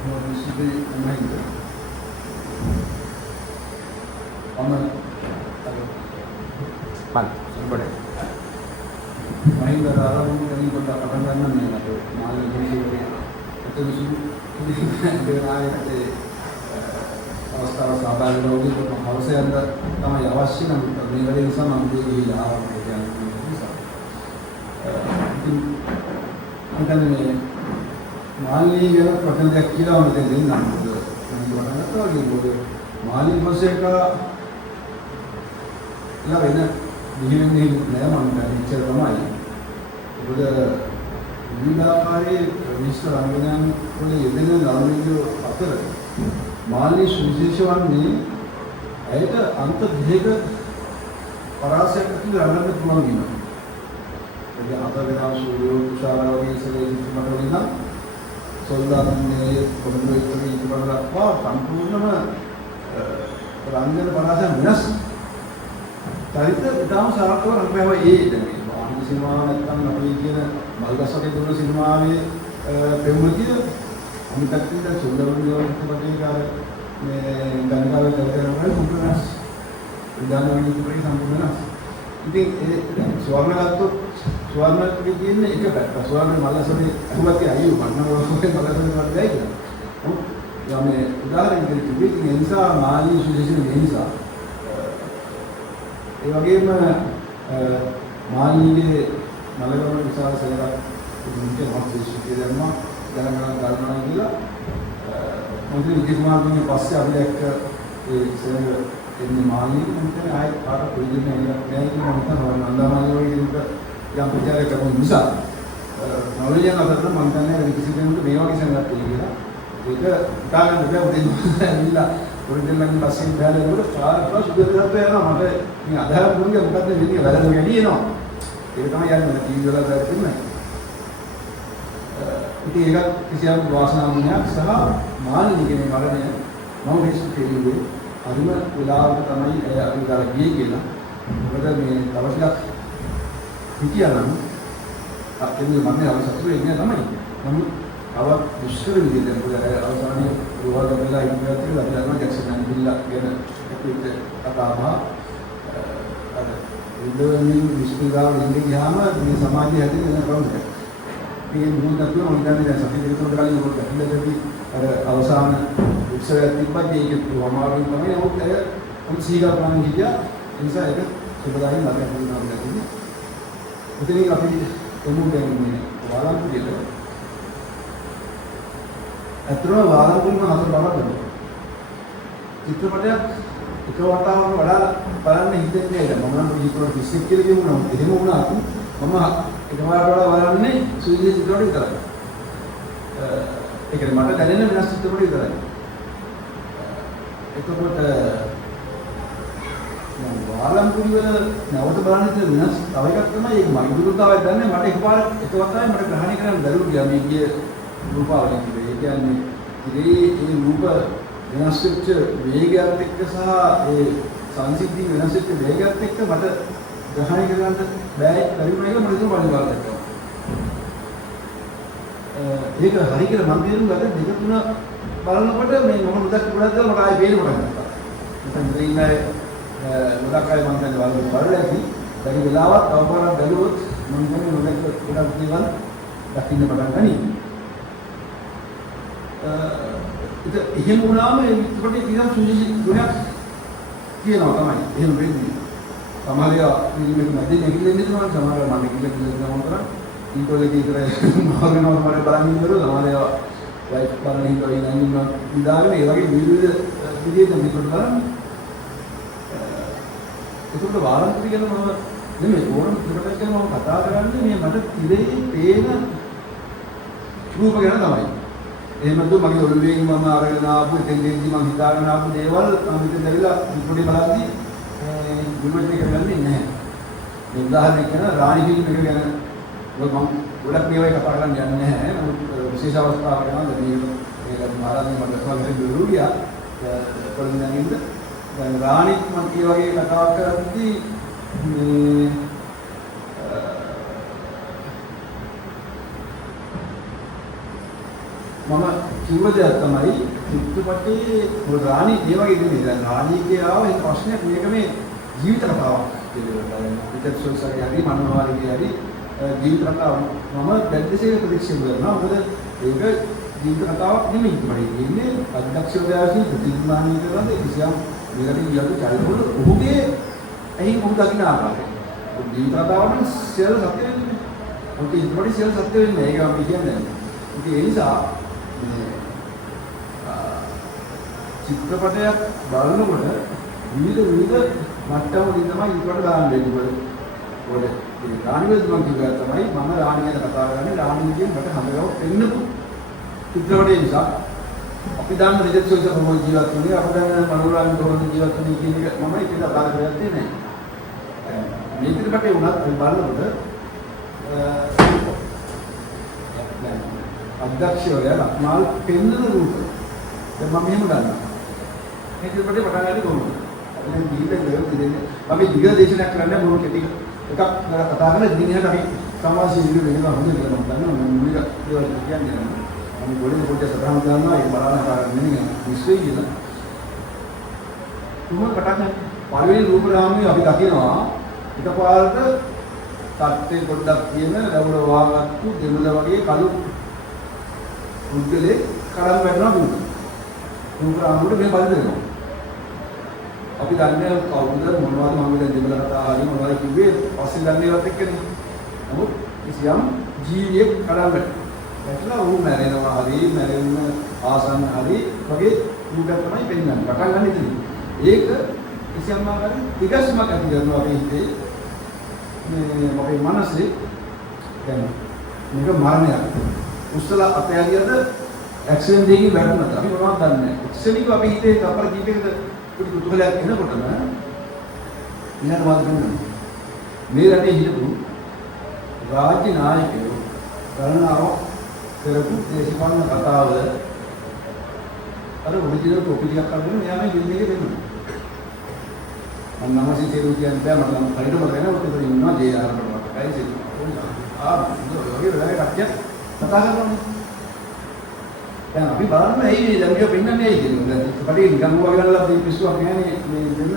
University Mahindra. Mahindra ආරම්භ කරනකොට පටන් ගන්න මේ අපේ මාළි විශ්වවිද්‍යාලයේ එතන දෙනායේ අවස්ථාව සාධාරණ වගේ අවශ්‍යයන්ද තමයි අවශ්‍ය නම් මේ වැඩේ නිසා මම ගිහිල්ලා ආරම්භ කරන්න නිසා. ඉතින් මේ මාළි ගැන ප්‍රකල්පයක් කියලා මම දෙන්නම්. මම වඩනත් මාළි මොසේක ලා වෙන දිවෙන්නේ නෑ මම ඉච්චර තමයි. මොකද විවිධාකාරයේ විශ්ව රංගනයන් වල යෙදෙන ළමයින්ගේ අතර මාළි සුවිශේෂ වන්නේ ඇයට අන්ත දෙක පරාසයක් රඟන්න පුළුවන් වෙනවා. ඒ අතවේනා සූර්ය කුෂාලා වගේ ඉස්සරහින් මට වෙන සොල්දාන්නේ කොම්බෝයිතරි ඉදවලක්වා සම්පූර්ණම රංගන පරාසය වෙනස්. චරිත ඉතාම සාර්ථකව රඟපෑවා ඒ දැන් ආනන්ද සිනමාව නැත්නම් අපි කියන මල්ගස්සගේ දුන්න සිනමාවේ පෙම්වතිය අනිත්කින්ද සුන්දරවලියෝ වගේ කාර මේ ගණකාවේ කරකරනවා සම්පූර්ණස් උදාහරණයක් විදිහට සම්පූර්ණස්. ඉතින් ඒ ස්වර්ණ ගත්තොත් ස්වර්ණකේ තියෙන එක පැත්ත ස්වර්ණ මල්ගස්සගේ අහුවති අයියෝ මන්නවගේ මල්ගස්සගේ වල ගයි කියලා. ඔව් මේ උදාහරණයක් විදිහට ඒ නිසා මාළි සුවිශේෂ ඒ නිසා ඒ වගේම මාළිගේ මලගම විශාල සේවයක් මුන්ගේ මහත්විශ්වවිද්‍යාලය දැම්මා ගණනා කියලා මොකද විද්‍යාත්මකව පස්සේ අපි දැක්ක ඒ සේවය එන්නේ මාළිගේ මොකද ආයෙත් පාට ප්‍රයෝජන නැහැ කියලා මම හිතනවා නන්දාමාලි වගේ යම් ප්‍රචාරයක් කරන නිසා නවලියන් අතර මම හිතන්නේ විකසිත වෙනකොට මේ වගේ සේවයක් කියලා ඒක උදාහරණ දෙන්න ඇවිල්ලා පොරිදෙල්ලන් පස්සේ බැලලා නේද කාර්යපා සුදුසුකම් යනවා මට මේ අදහස් දුන්නේ මොකද්ද වෙන්නේ වැරද්ද වැඩි එනවා ඒක තමයි යන්නේ ටීවී වල දැක්කම ඉතින් ඒක කිසියම් වාසනාවන්යක් සහ මානසික මරණය මම විශ්ව කෙරුවේ අරිම වෙලාවක තමයි අපි ගාලා ගියේ කියලා මොකද මේ තව ටිකක් හිතියනම් අත්දැකීම් මම අවසතුරු ඉන්නේ තමයි නමුත් අවත් දුෂ්කර විදිහට මොකද අවසානයේ රෝහල වෙලා ඉන්නවා කියලා අපි දන්නවා ජැක්සන් බිල්ලා කියන එකෙත් කතාව අර ඉන්දෝනීය විශ්වවිද්‍යාලවල ඉඳි ගියාම මේ සමාජය හැදෙන වෙන කවුද මේ මොහොතේ මම හිතන්නේ දැන් සතිය දෙකකට කලින් මොකද හිතෙන්නේ අර අවසාන උත්සවයක් තිබ්බත් ඒක ප්‍රමාණයෙන් තමයි නමුත් ඒ උන්සීගා ප්‍රාණ හිටියා ඒ නිසා ඒක සුබදායි මතක වුණා නැතිනේ ඉතින් අපි එමු දැන් මේ වාලන්තියට අතරම වාලන්තිම හතර බලන්න චිත්‍රපටයක් එක වතාවක් වඩා බලන්න හිතෙන්නේ නැහැ මම නම් ජීවිතවල 20 කියලා කියමුනම් එහෙම වුණා මම එකවරකට වඩා බලන්නේ සුවිශේෂ චිත්‍රපට විතරයි ඒ කියන්නේ මට දැනෙන වෙනස් චිත්‍රපට විතරයි එතකොට වාලන්තිම වල නැවත බලන්න තියෙන වෙනස් තව එකක් තමයි ඒක මගේ දුරුතාවයක් දන්නේ මට එකපාරක් එක වතාවක් මට ග්‍රහණය කරන්න බැරුව ගියා මේ ගිය රූපාවලිය කිව්වේ. ඒ කියන්නේ ඉතින් ඒ රූප වෙනස් වෙච්ච වේගයත් එක්ක සහ ඒ සංසිද්ධි වෙනස් වෙච්ච වේගයත් එක්ක මට ග්‍රහණය කරගන්න බැරි පරිමාණයක මම හිතුවා බලනවා දැක්කා. ඒක හරි කියලා මම තේරුම් ගත්තා දෙක තුන බලනකොට මේ මම මුදක් ගොඩක් දාලා මට ආයෙ පේන්න පටන් ගත්තා. නැත්නම් ඉන්නේ මුදක් ආයෙ මම දැන් බලලා ඇති. බැරි වෙලාවක් අවපාරක් බැලුවොත් මම කියන්නේ මුදක් ගොඩක් දේවල් දකින්න පටන් ගනී. ඒක එහෙම වුණාම ඒ චිත්‍රපටයේ තියෙන සුවිශේෂ ගුණයක් කියනවා තමයි. එහෙම වෙන්නේ. සමහරවිට පිළිමෙක නැති නෙකිලෙන්නේ තමයි සමහරවිට මම නෙකිලෙන්නේ නම් කරා. ඊටෝලේ ඉතර මාර්ගනවල මම බලන් ඉන්නකොට සමහරවිට ලයිෆ් බලන හිතෝ ඉන්න ඉඳාගෙන ඒ වගේ විවිධ විදිහට මේක බලන්න. ඒකට වාරන්ති කියන මම නෙමෙයි ඕනම චිත්‍රපටයක් ගැන මම කතා කරන්නේ මේ මට ඉරේ පේන රූප ගැන තමයි. එහෙම දුක මගේ ඔළුවෙන් මම අරගෙන ආපු දෙන්නේ මම හිතාගෙන ආපු දේවල් මම හිතේ දැවිලා පොඩි බලද්දී විමර්ශනය කරන්නේ නැහැ. මේ උදාහරණයක් කියන රාණි ෆිල්ම් එක ගැන මම ගොඩක් මේවා කතා කරන්න යන්නේ නැහැ. නමුත් විශේෂ අවස්ථාවක් වෙනවා මේක මහරජා මට කවදාවත් දුරුලියා කොළඹින්ද දැන් රාණිත් මම මේ වගේ කතාවක් කරද්දී මේ මම කිව්ව දෙයක් තමයි චිත්‍රපටයේ රාණි ඒ වගේ දෙන්නේ. දැන් රාණිගේ ආව ඒ ප්‍රශ්නයක් මේක මේ ජීවිත කතාවක් කියලා. විකට් සෝසාගේ හරි මනෝහරගේ හරි ජීවිත කතාව මම දැක්කසේ ප්‍රතික්ෂේප කරනවා. මොකද ඒක ජීවිත කතාවක් නෙමෙයි. මම ඉන්නේ අධ්‍යක්ෂකයාගේ ප්‍රතිමානීය කරන කිසියම් මේකට කියන්න චරිතවල ඔහුගේ ඇහි මොහොත දකින්න ආකාරය. ජීවිත කතාවක් නම් සියලු සත්‍ය වෙන්නේ. ඔක ඉක්මනට සියලු සත්‍ය වෙන්නේ. ඒක අපි කියන්නේ. ඉතින් ඒ නිසා චිත්‍රපටයක් බලනකොට විවිධ මට්ටම් වලින් තමයි ඊට දාන්න වෙන්නේ. ඔය රාණිවේද මම කියුවා තමයි මම රාණි ගැන කතා කරන්නේ. රාණිගෙන් මට හඳගව පෙන්නපු චිත්‍රපටය නිසා අපි දාන්න රිජෙක්ට් සෝයිස කොහොමද ජීවත් වෙන්නේ අපිට මනෝරාජන් කොහොමද ජීවත් වෙන්නේ කියන එක මම ඒක කතා කරන්නේ නැහැ. මේ චිත්‍රපටේ උනත් බලනකොට අධ්‍යක්ෂකයා ලක්මාල් පෙන්නන රූප දැන් මම මෙහෙම ගන්නවා. මේ චිත්‍රපටේ පටන් ගන්නේ කොහොමද? අපි දැන් දීලා දෙන්නේ අපි දිග දේශනයක් කරන්න මොන කෙටි එකක් කතා කරලා දිනකට අපි සමාජශීලී වෙනවා හොඳ කියලා මම දන්නවා. මම මේක ඒවල් කියන්නේ නැහැ. මම ගොඩේ පොඩ්ඩක් සතරම් ගන්නවා ඒ බලන්න කාරණේ විශ්වය කියලා. තුම කටක් පළවෙනි රූප රාමුවේ අපි දකිනවා එකපාරට තත්ත්වේ පොඩ්ඩක් කියන ලැබුණ වාගත්තු දෙමළ වගේ කළු මුද්දලේ කරන් වැටෙනවා දුන්න. රූප රාමුවට මේ බල දෙනවා. අපි දන්නේ කවුද මොනවද මම දැන් දෙමළ කතා හරි මොනවද කිව්වේ පස්සේ දන්නේවත් එක්කනේ. නමුත් කිසියම් ජීවියෙක් කරන් වැටෙනවා. වැටලා ඌ මැරෙනවා හරි මැරෙන්න ආසන්න හරි වගේ රූපයක් තමයි පෙන්වන්නේ. පටන් ගන්න ඉතින්. ඒක කිසියම් ආකාරයක විගස්මක් ඇති කරනවා අපේ හිතේ. මේ අපේ මනසේ දැන් මේක මරණයක්. උස්සලා අපෑලියද ඇක්සිඩන්ට් දෙකකින් වැටුණා. අපි මොනවද දන්නේ නැහැ. එක්සෙනික අපේ හිතේ තපර කීපයකට පොඩි කුතුහලයක් එනකොටම ඊළඟ වාද කරනවා. මේ රටේ හිටපු රාජ්‍ය නායකයෝ ගණනාව කරපු දේශපාලන කතාව අර ඔරිජිනල් කොපි ටිකක් අරගෙන මෙයා මේ ෆිල්ම් එකේ දෙන්නවා. මම නමසි තේරු කියන්නේ බෑ මට නම් හරියටම දැනෙනවා ඔතන ඉන්නවා ජේ.ආර්. ප්‍රභාකරයි සිල්වා. ඔය වෙලාවේ කට්ටිය කතා කරනවා. දැන් අපි බලන්න ඇයි මේ ළඟිය පෙන්නන්නේ ඇයි කියන්නේ. දැන් කඩේ නිකන් වගේ ගන්නලා මේ පිස්සුවක් නෑනේ මේ දෙන්න.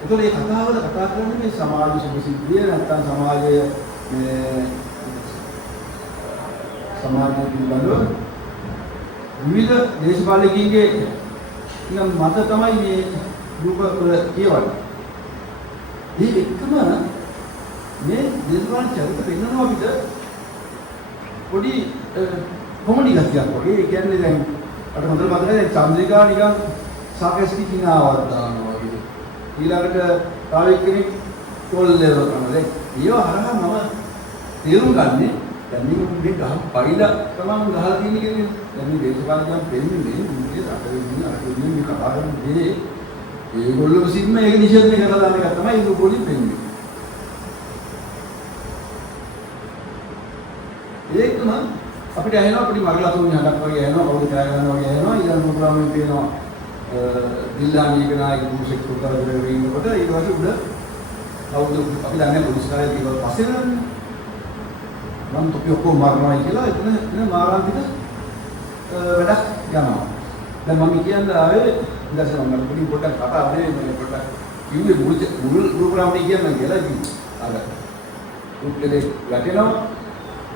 ඒකෝ මේ කතාවල කතා කරන්නේ මේ සමාජ සුභසිද්ධිය නැත්නම් සමාජයේ මේ සමාජය පිළිබඳව විවිධ දේශපාලකීන්ගේ නිකන් මත තමයි මේ රූප වල කියවන්නේ. මේ එකම මේ දේශපාලන චරිත පෙන්වනවා අපිට පොඩි කොමඩි ගතියක් වගේ. ඒ කියන්නේ දැන් අර හොඳට මතකයි දැන් චන්ද්‍රිකා නිකන් සාකච්ඡා කිනාවක් දානවා වගේ. ඊළඟට තව එක්කෙනෙක් කොල්ලේව කරනවා. දැන් ඒව හරහා මම තේරුම් ගන්නේ දැන් මේ ගහ පරිලා තමයි ගහලා තියෙන්නේ කියන්නේ. දැන් මේ දේශපාලකයන් දෙන්නේ මේ රටේ අරගෙන මේ කතා කරන්නේ ඒගොල්ලෝ විසින්ම ඒක නිෂේධ කරලා දාන එක තමයි ඒක පොලිස් වෙන්නේ. ඒකම අපිට ඇහෙනවා පොඩි මරලා තුන් හදක් වගේ ඇහෙනවා කවුරු කෑ ගන්නවා වගේ ඇහෙනවා. ඊළඟ ප්‍රෝග්‍රෑම් එකේ තියෙනවා දිල්ලානීක නායක පුරුෂෙක් උත්තර දෙන්නේ ඉන්නකොට ඊට පස්සේ උඩ කවුද අපි දන්නේ පොලිස් කාර්යය කියලා පස්සේ නේද මම තොපි ඔක්කොම මාරනවා කියලා එතන මාරාන්තික වැඩක් යනවා. දැන් මම කියන්නේ ආවේ ඉඳලා මම පොඩි පොඩ්ඩක් කතා දෙන්නේ මම පොඩ්ඩක් කිව්වේ මුල් ප්‍රෝග්‍රෑම් එකේ කියන්න කියලා ඉතින් අර උත්තරේ වැටෙනවා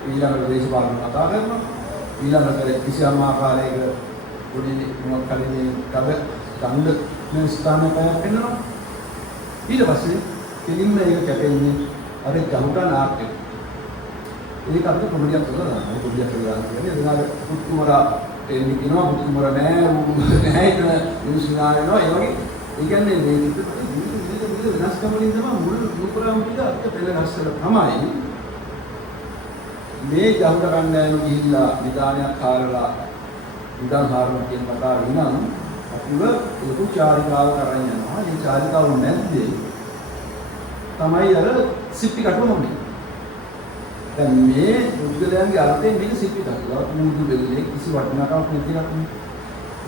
ඊළඟ දේශපාලන කතා කරනවා ඊළඟට කිසියම් ආකාරයක පොඩි මොකක් හරි කබ ගන්න මේ ස්ථානයක් වෙනවා ඊට පස්සේ කෙලින්ම ඒක කැපෙන්නේ අර ගහුටා නාට්‍ය ඒක අපිට කොමඩියක් කරලා කොමඩියක් කරලා කියන්නේ එතනට පුත්කුමරා එන්නේ කියනවා පුත්කුමරා නෑ ඒක නිසුනානවා ඒ වගේ ඒ කියන්නේ මේ විදිහට වෙනස්කම් වලින් තමයි මුල් රූපරාම ටික අපිට පෙළ ගස්සලා තමයි මේ ජහුට කණ්ඩායම ගිහිල්ලා නිදානයක් හාරලා නිදාන හාරන කියන කතාව විනම් අපිව ලොකු චාරිකාවක් අරන් යනවා. මේ චාරිකාව නැද්දේ තමයි අර සිප්පි කටුව මොන්නේ. දැන් මේ බුද්ධලයන්ගේ අර්ථයෙන් මේක සිප්පි කටුව. මුදු දෙල්ලේ කිසි වටිනාකමක් නැති එකක්.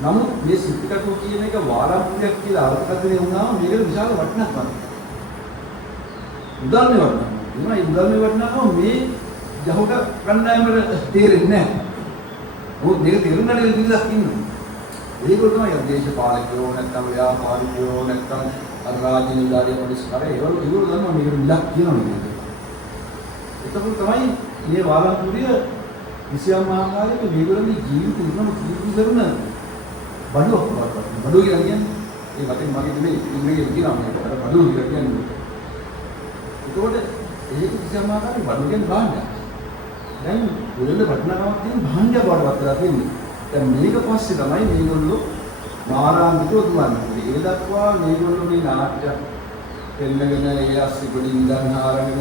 නමුත් මේ සිප්පි කටුව කියන එක වාරම්පුරයක් කියලා අර්ථකථනය වුණාම මේකට විශාල වටිනාකමක්. උදාහරණයක් වටිනවා. මේ උදාහරණයක් වටිනාකම මේ ජහුට කණ්ඩායමට තේරෙන්නේ නැහැ. මොකද මේක තේරුම් ගන්න විදිහක් ඉන්නවා. ඒගොල්ලෝ තමයි දේශපාලකයෝ නැත්නම් ව්‍යාපාරිකයෝ නැත්නම් රාජ්‍ය නිලධාරියෝ පොලිස් කාර්යය ඒගොල්ලෝ දන්නවා මේකට මිලක් කියනවා නේද? එතකොට තමයි මේ වාලන්තුරිය කිසියම් ආකාරයක මේගොල්ලෝගේ ජීවිත ඉන්නම කීර්ති කරන බඩුවක් වගේ. බඩුව කියන්නේ ඒ වගේ මගේ නෙමෙයි ඉංග්‍රීසියෙන් කියනවා මේකට බඩුව කියලා කියන්නේ. එතකොට ඒක කිසියම් ආකාරයක බඩුව කියන්නේ භාණ්ඩයක්. දැන් වෙලෙල වටිනාකමක් තියෙන භාණ්ඩයක් වඩවත් වෙලා තියෙන්නේ. දැන් මේක පස්සේ තමයි මේගොල්ලෝ මාරාන්තිකව දුවන්නේ. ඒ දක්වා මේගොල්ලෝ මේ නාට්‍ය දෙන්නගෙන ඒ ASCII වලින් ඉඳන් ආරගෙන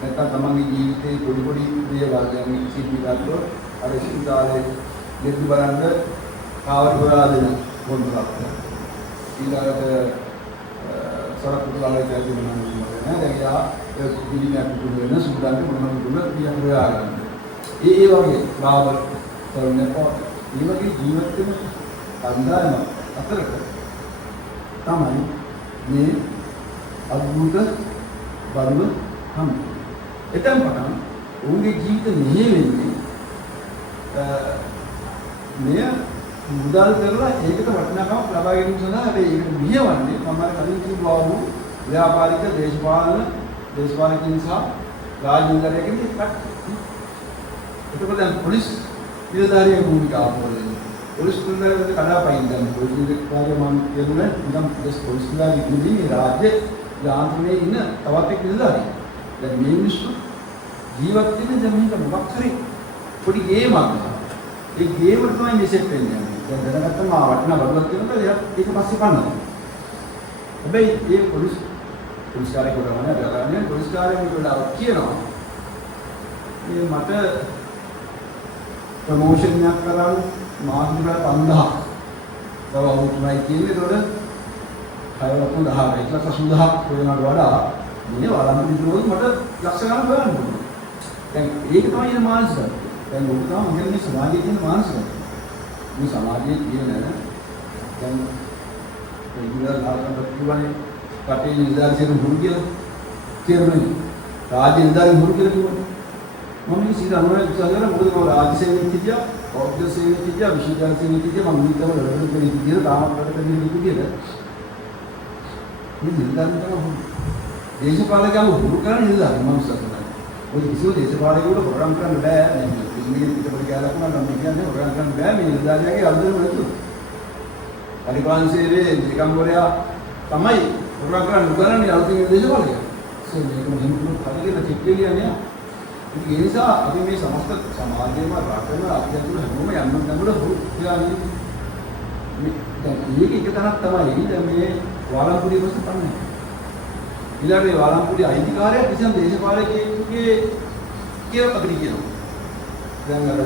නැත්නම් තමන්ගේ ජීවිතේ පොඩි පොඩි දේවල් දැන් සිද්ධිගත්තු අර සිතාලේ දෙවි බලන්න කාවරි පුරා දෙන මොන්තරක්. ඊළඟට සරක් පුරාලේ දැවි මනම නෑ දැන් යා ඒ පිළිමයක් පුරු වෙන සුදාන්ට මොනවද දුන්න පියා පුරා ගන්න. ඒ වගේ බාබර් තරුණකෝ මේ වගේ ජීවත් වෙන අන්දායම අතරට තමයි මේ අද්භූත බරුව හම්. එතෙන් පටන් ඔවුන්ගේ ජීවිත මෙහෙ වෙන්නේ මෙය මුදල් කරලා ඒකට වටිනාකමක් ලබා ගැනීම සඳහා හැබැයි ඒක මෙහෙවන්නේ මම අර කලින් කිව්වා වූ ව්‍යාපාරික දේශපාලකින් සහ රාජ්‍ය නිලධාරියකින් එක්ක. එතකොට දැන් පොලිස් නිලධාරියගේ භූමිකාව මොකද? පොලිස් නිලධාරියගේ කඩාපයින් දැන් පොලිස් නිලධාරිය මම කියදුනේ නිකම් පොලිස් නිලධාරියෙකුගේ රාජ්‍ය යාන්ත්‍රණයේ ඉන්න තවත් එක් නිලධාරියෙක්. දැන් මේ මිනිස්සු ජීවත් වෙන්නේ දැන් මේක මොකක් හරි පොඩි ගේමක්. ඒ ගේම තමයි මේ සෙට් වෙන්නේ. දැන් දැනගත්තම වටිනා බඩුවක් කියනකොට ඒක පස්සේ පන්නනවා. හැබැයි ඒ පොලිස් කාර්යයකට වුණා ගලන්නේ පොලිස් කාර්යයකට කියනවා. මේ මට ප්‍රොමෝෂන් එකක් කරන් මාසෙකට 5000 දව වුණායි කියන්නේ. ඒතකොට 6,10,000 වෙනවට වඩා මේ වළංගු විද්‍රෝහය මට ලක්ෂ ගණන් හොයන්න ඕනේ. දැන් ඒක තමයි ඉන්න මානසිකත්වය. දැන් ඔබ තමයි මේ සමාජයේ තියෙන මානසිකත්වය. මේ සමාජයේ තියෙන දැන් රෙගුලර් ආකාරයට කියවනේ කටේ නිලධාරියන් හුරු කියලා කියන්නේ රාජ්‍ය නිලධාරියන් හුරු කියලා කියවනේ. මම මේ සීල අනුරාධ විශ්වවිද්‍යාලේ මොකද මම රාජ්‍ය සේවයේ හිටියා, බෞද්ධ සේවයේ හිටියා, විශ්වවිද්‍යාල සේවයේ හිටියා. මම නිතරම රැඳෙන කෙනෙක් විදියට තාමත් වැඩ කරන විදියට මේ නිලධාරියන් තමයි දේශපාලකයන් හුරු කරන නිලධාරියන් මනුස්සයෙක්. ඔය කිසිම දේශපාලකයෙකුට ප්‍රෝග්‍රෑම් කරන්න බෑ. මේ පිටපොඩි කාලයක් වුණා නම් කියන්නේ ප්‍රෝග්‍රෑම් කරන්න බෑ මේ නිලධාරියාගේ අල්දෙම නැතුව. පරිපාලන සේවයේ නිකම්වරයා තමයි ප්‍රෝග්‍රෑම් කරන්න උගන්වන්නේ අලුතින් දේශපාලකයා. මේක මෙහෙම කඩේට චෙක්කේ කියන්නේ. ඒ නිසා අපි මේ සමස්ත සමාජයේම රටම අපි අතුල හැමෝම යන්න නමුල හුරුයානේ. දැන් මේක එක තැනක් තමයි දැන් මේ වාලම්පුරිය ප්‍රශ්න තමයි. ඊළඟේ වාලම්පුරිය අයිතිකාරය කිසියම් දේශපාලකයෙකුගේ කියලා අපිට කියනවා. දැන් අර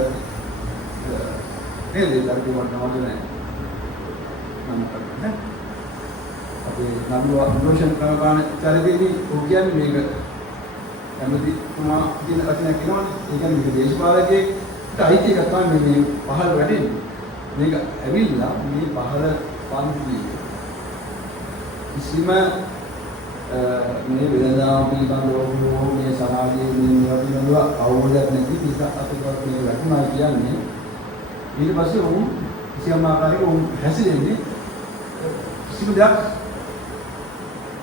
නේද ඒකට වටනවද නැහැ. මම කරන්නේ අපේ නඩුව අනුශාසන කරන චරිතයේදී ඔය කියන්නේ මේක ඇමතිතුමා කියන වචනයක් කියනවනේ. ඒ කියන්නේ මේක දේශපාලකයෙක්ට අයිති එකක් තමයි මේ පහළ වැටෙන්නේ. මේක ඇවිල්ලා මේ පහළ පන්තියේ කිසිම මේ වෙනදාම පිළිබඳව මේ සමාජයේ මේ පිළිබඳව අවබෝධයක් නැති නිසා අපිට මේ වැටුණා කියන්නේ ඊට පස්සේ වුන් කිසියම් ආකාරයක වුන් හැසිරෙන්නේ කිසිම දෙයක්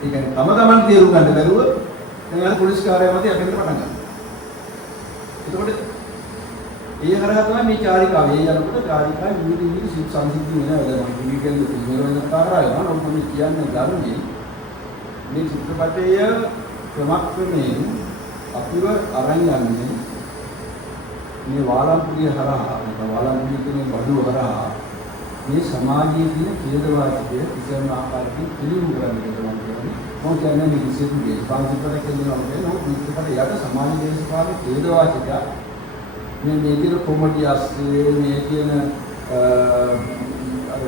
ඒ කියන්නේ තම තමන් තේරුම් ගන්න බැරුව දැන් අර පොලිස් කාර්යාලය මත යකින් පටන් ගන්නවා. එතකොට ඒ හරහා තමයි මේ චාරිකාව. ඒ යනකොට චාරිකාවේ විවිධ සංසිද්ධි වෙනවා. දැන් මම කියන්නේ පිළිවෙලක් කාර්යාලය නෝ මම කියන්නේ ගන්නේ මේ චිත්‍රපටය ක්‍රමක්‍රමයෙන් අපිව අරන් යන්නේ මේ වාලම්පුරිය හරහා වාලම්පුරිය කියන බඩුව හරහා මේ සමාජයේ තියෙන ඛේදවාචකය කිසියම් ආකාරයකින් පිළිඹු කරන්නේ තමයි කියන්නේ. මොකද කියන්නේ මේ විශේෂයෙන් පාන්තිපත කියනවා නෝ චිත්‍රපටය යට සමාජ දේශපාලන ඛේදවාචකය මේ කියන කොමඩි අස්සේ මේ කියන අර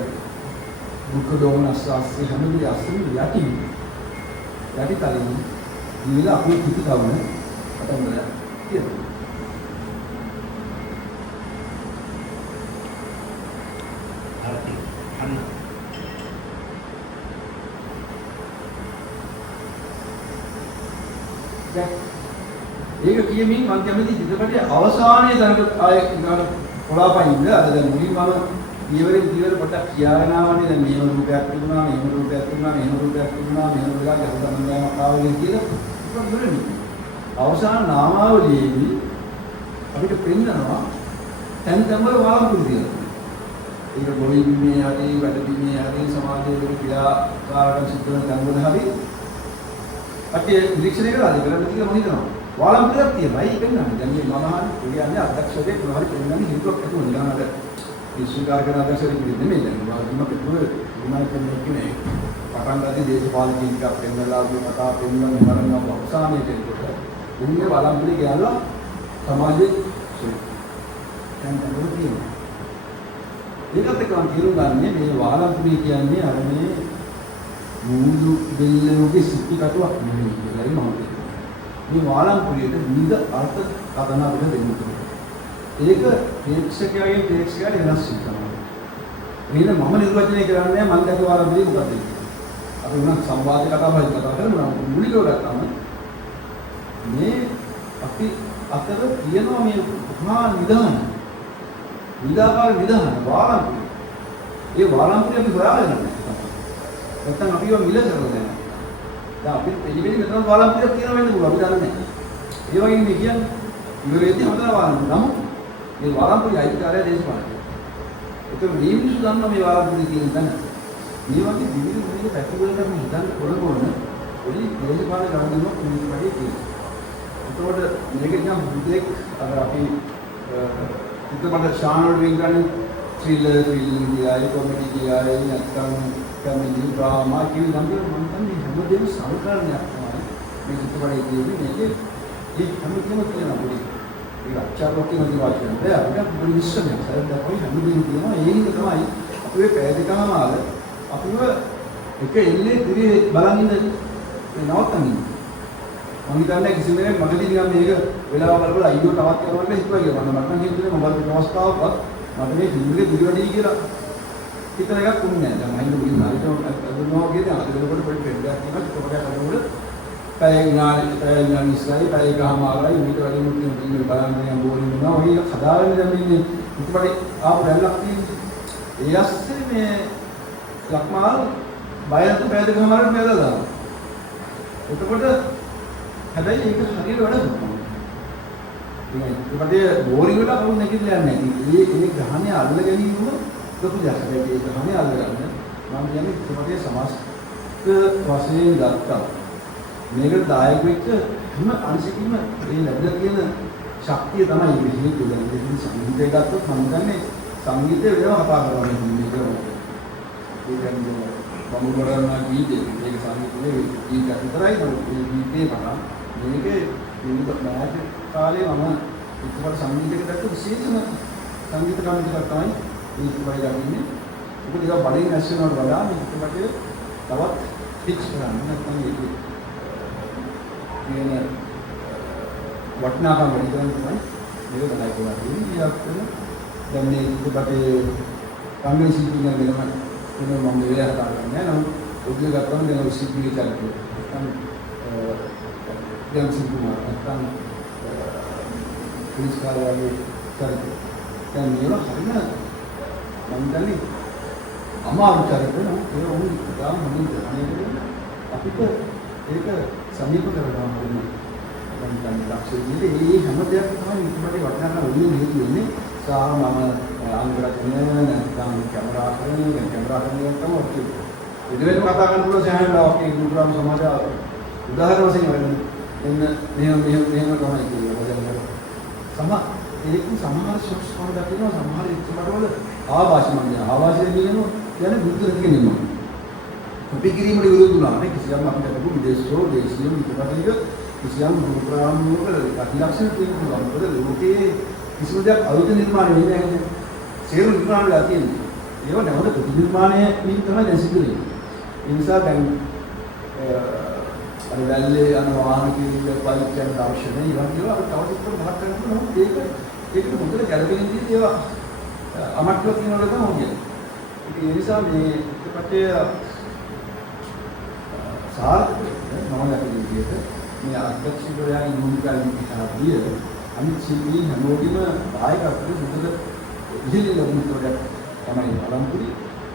දුක් දෝමනස් අස්සේ හැමදේ අස්සේ යටි තලින් නිල අපේ පිටකවන අතමල කියනවා. හරි. අන්න. ඒක කියමින් මම කැමති චිත්‍රපටයේ අවසානයේ තැනට ආයෙ ගන්න කොලාපයින්ද අද දැන් මුලින්ම ඊවරින් ඊවර පොඩ්ඩක් කියාගෙන ආවනේ දැන් මේව රූපයක් තිබුණා මේව රූපයක් තිබුණා මේව රූපයක් තිබුණා මේව රූපයක් අසසම්බන්ධයක් ආවනේ කියලා ඒක දුරනේ. අවසාන නාමාවලියේදී අපිට පෙන්නනවා තැන් තැන්වල වාලම්පුරු තියෙනවා. ඒක ගොවිබිමේ හරි වැඩබිමේ හරි සමාජයේ ක්‍රියාකාරකම් සිද්ධ වෙන තැන්වල හරි අපි නිරීක්ෂණය කරලා කරන්න කියලා මම හිතනවා. වාලම්පුරයක් තියෙනවා. ඒක පෙන්නන්නේ. දැන් මේ මම කියන්නේ අධ්‍යක්ෂකයෙක් මොනවද පෙන්නන්නේ හිතුවක් ඇතුළු නිදානට විශ්වකාර කරන අධ්‍යක්ෂකයෙක් නෙමෙයි. දැන් මම කිව්වේ උනායි කියන්නේ පටන් ගත්තේ දේශපාලනික ටිකක් පෙන්නලා අපි කතා පෙන්නන මරණ අවසානයේ දෙන්නකොට උන්නේ වාලම්පුරේ කියලා සමාජයේ දැන් තියෙනවා. ඒකත් එක්ක මම තේරුම් ගන්නේ මේ වාලම්පුරේ කියන්නේ අර මේ මුළු දෙල්ලෝගේ සිත්ති කටුවක් නෙමෙයි කියලා මම කියනවා. මේ වාලම්පුරියට විවිධ අර්ථ කතන අපිට දෙන්න පුළුවන්. ඒක ප්‍රේක්ෂකයාගේ ප්‍රේක්ෂකයාට වෙනස් වෙනවා. එහෙනම් මම නිර්වචනය කරන්නේ මම දැක වාලම්පුරේ මොකක්ද කියලා. අපි උනත් සංවාද කතා කරමු මුලිකව ගත්තාම මේ අපි අතර තියෙනවා මේ මහා නිදාන විදාකාර විදාන වාලම්පුරේ. ඒ වාලම්පුරේ අපි හොයාගෙන නැහැ. නැත්තම් අපි ඒවා මිල කරලා නැහැ. දැන් අපි එළිවෙලි මෙතන වාලම්පුරයක් තියෙනවා වෙන්න පුළුවන්. අපි දන්නේ නැහැ. ඒ වගේ නේ කියන්නේ. ඉවරෙද්දී හතර වාලම්පුර. නමුත් මේ වාලම්පුරේ අයිතිකාරය දේශපාලනය. ඒක මේ මිනිස්සු දන්නවා මේ වාලම්පුරේ තියෙන තැන. මේ වගේ විවිධ විවිධ පැතිවලට අපි හිතන්න කොළඹවන පොඩි දේශපාලන ගණන්වල මිනිස්සු වැඩි තියෙනවා. එතකොට මේක නිකන් බුදෙක් අර අපි ඉතමඩ ශානෝඩ් වින්ගන් ත්‍රිලර් කියයි කොමෙඩි කියයි නැත්නම් කැමෙඩි ඩ්‍රාමා කියන නම් මම කියන්නේ හැමදේම සමකාලීනයක් තමයි මේ චිත්‍රපටයේ තියෙන්නේ මේකේ ඒ හැමදේම තියෙනවා පොඩි ඒක අච්චාරක් කියන දිවාචන බෑ අපිට පොඩි විශ්වයක් සරද කොයි හැමදේම තියෙනවා ඒ හින්දා තමයි අපේ පැයකම ආල අපිව එක එල්ලේ දිවේ බලන් ඉන්න නවත්තන්නේ මම හිතන්නේ කිසිම කෙනෙක් මගදී නිකන් මේක වෙලාව බලලා අයියෝ තවත් කරනවා කියලා හිතුවා කියලා මම නම් හිතුවේ මම බලපු අවස්ථාවකත් මට මේ ෆිල්ම් එකේ දිවිවැඩි කියලා හිතන එකක් වුණේ නැහැ. දැන් මම හිතුවා අදුනවා වගේ දැන් අදලකොට පොඩි පෙඩ්ඩක් තියෙනවා චිත්‍රපටයක් අදනකොට පැය විනාඩි ඉස්සරයි පැය එකමාරයි ඊට වැඩි මුත් ෆිල්ම් බලන්නේ නම් බෝරින් වෙනවා. ඔය හදාගෙන දැන් ඉන්නේ චිත්‍රපටේ ආපු දැල්ලක් තියෙන්නේ. ඒ ඇස්සේ මේ ලක්මාල් බයන්ත පැය දෙකමාරට බෙදලා දානවා. එතකොට හැබැයි ඒක හරියට වැඩ කරනවා. ඒකට බෝරින් වෙලා කවුරුත් නැගිටලා යන්නේ නැහැ. ඒ ගහණය අල්ල ගැනීම ලොකු දෙයක්. ඒ ගහණය අල්ල ගන්න මම කියන්නේ ඉතිපතේ සමාස්ත වශයෙන් ගත්තා. මේකට දායක වෙච්ච හැම අංශකින්ම මේ ලැබිලා තියෙන ශක්තිය තමයි මේ හේතුව. දැන් සංගීතය ගත්තොත් මම දන්නේ සංගීතය වෙනම කතා කරනවා මේක. ඒ කියන්නේ මම කරන ගීතේ මේක සංගීතයේ ගීත විතරයි මේ ගීතේ පටන් මේකේ විවිධ මෑත කාලේ මම ඉක්මනට සංගීතයකට දැක්ක විශේෂම සංගීත කමිටුවක් තමයි මේ ඉක්මනට යන්නේ. ඒක දිහා බඩින් නැස්සනවට වඩා මේ ඉක්මනට තවත් ෆික්ස් කරන්න නැත්නම් ඒක කියන වටිනාකම වැඩි කරන්න තමයි මේක තමයි කරන්නේ. ඊයක්කන දැන් මේ ඉක්මනට සංගීත ශිල්පීන් වෙනම මම මෙලේ හදා ගන්න නෑ. නමුත් ඔබේ ගත්තම දැන් ශිල්පී චරිතය දැන් සිතුමා නැත්නම් පුලිස්කාරයාගේ චරිතය. දැන් මේවා හරින මම දන්නේ අමාරු චරිත නෝ ඒ වුණ තාම මොනින් අපිට ඒක සමීප කරගන්න ඕනේ. දැන් දැන් ලක්ෂයේ මේ හැම දෙයක්ම තමයි ඉක්මනට වටනන ඔළුවේ හේතු වෙන්නේ. සාම මම ආන්දරගෙන නැත්නම් කැමරා කරන්නේ තමයි ඔක්කොම. ඉතින් කතා කරන පුළුවන් සෑහෙනවක් ඒ දුරම සමාජ උදාහරණ වශයෙන් වෙන්නේ. එන්න මෙහෙම තමයි කියන්නේ. ඒක සමහර ෂොට්ස් වල දකිනවා සමහර ඉක්මනටවල ආවාස මන්දිර ආවාසයේ කියනවා කියන්නේ බුද්ධ රැකගෙනනවා. කොපි කිරීමට විරුද්ධ වුණා නේ කිසියම් අපිට ලැබු විදේශෝ දේශීය විකල්පයක කිසියම් ප්‍රෝග්‍රෑම් වල අතිලක්ෂණ තියෙනවා. මොකද ලෝකයේ කිසිම දෙයක් අලුත නිර්මාණය වෙන්නේ නැහැ. සියලු නිර්මාණ වෙලා තියෙන්නේ. ඒව නැවත ප්‍රතිනිර්මාණය වීම තමයි දැන් සිදු වෙන්නේ. ඒ නිසා දැන් අර වැල්ලේ යන වාහන කිරිල්ල පරිච්ඡේද අවශ්‍ය නැහැ. ඒවා කියලා අපි තව ටිකක් මහත් කරනවා. ඒකට මොකද ගැළපෙන විදිහට ඒවා අමට්ටුව කියනවල තමයි හොඳිය. ඒ නිසා මේ පිටපතේ සාර්ථක මම දැකපු විදිහට මේ අධ්‍යක්ෂකයාගේ භූමිකාවෙන් ඉහළදී අනිත් ශිල්පී හැමෝගෙම දායකත්වය සුදුද ඉහිලි ලැබුණු ප්‍රොජෙක්ට් තමයි බලම්පුරි.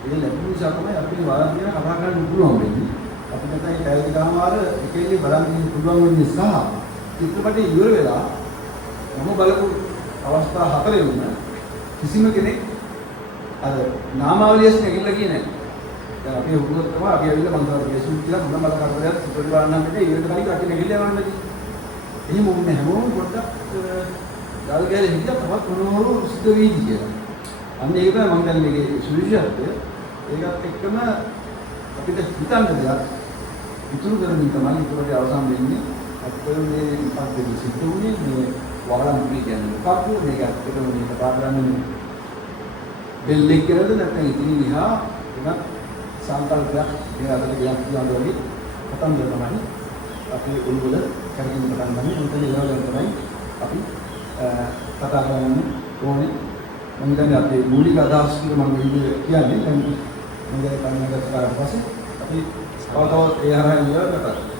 ඒ ලැබුණ නිසා තමයි අපි වාරාන්තිය කතා කරන්න පුළුවන් වෙන්නේ. අපිට තමයි පැය දෙකමාර එකෙල්ලි බලන් ඉන්න පුළුවන් වෙන්නේ සහ චිත්‍රපටය ඉවර වෙලා මම බලපු අවස්ථා හතරෙම කිසිම කෙනෙක් අර නාමාවලියස් නැගිටලා ගියේ නැහැ. දැන් අපි උගුරුත් තමයි අපි ඇවිල්ලා මන්දර ප්‍රේසුන් කියලා මොන බල කරදරයක් චිත්‍රපටය බලන්න හිටියේ ඉවරට කලින් අපි නැගිටලා යනවා නේද? එහෙම වුණේ හැමෝම පොඩ්ඩක් ගල් ගෑලේ හිටියා තවත් මොනවරු සිද්ධ වෙයිද කියලා. අන්න ඒක තමයි මම දැන් මේකේ සුවිශේෂත්වය. ඒකත් එක්කම අපිට හිතන්න දෙයක් ඉතුරු කරමින් තමයි ඉතුරුට අවසන් වෙන්නේ. අපිට මේ ඉපත් සිද්ධ වුණේ මේ වාරාන්තිය කියන්නේ මොකක්ද? මේක ඇත්තටම මේ කතා කරන්නේ බෙල්ලෙක් කියලාද නැත්නම් ඉතින් ඉහා වෙනත් සංකල්පයක් මේ අතට ගියක් කියනවා වගේ කතන්දර තමයි අපි උල්වල කරගෙන පටන් ගන්න. උන්ට ඒවලෙන් තමයි අපි කතා කරන්න ඕනේ. මම දැන් අපේ මූලික අදහස් කියලා මම කියන්නේ දැන් මම දැන් කන්නකට කරලා පස්සේ අපි තව තවත් ඒ හරහා ඉඳලා කතා කරමු.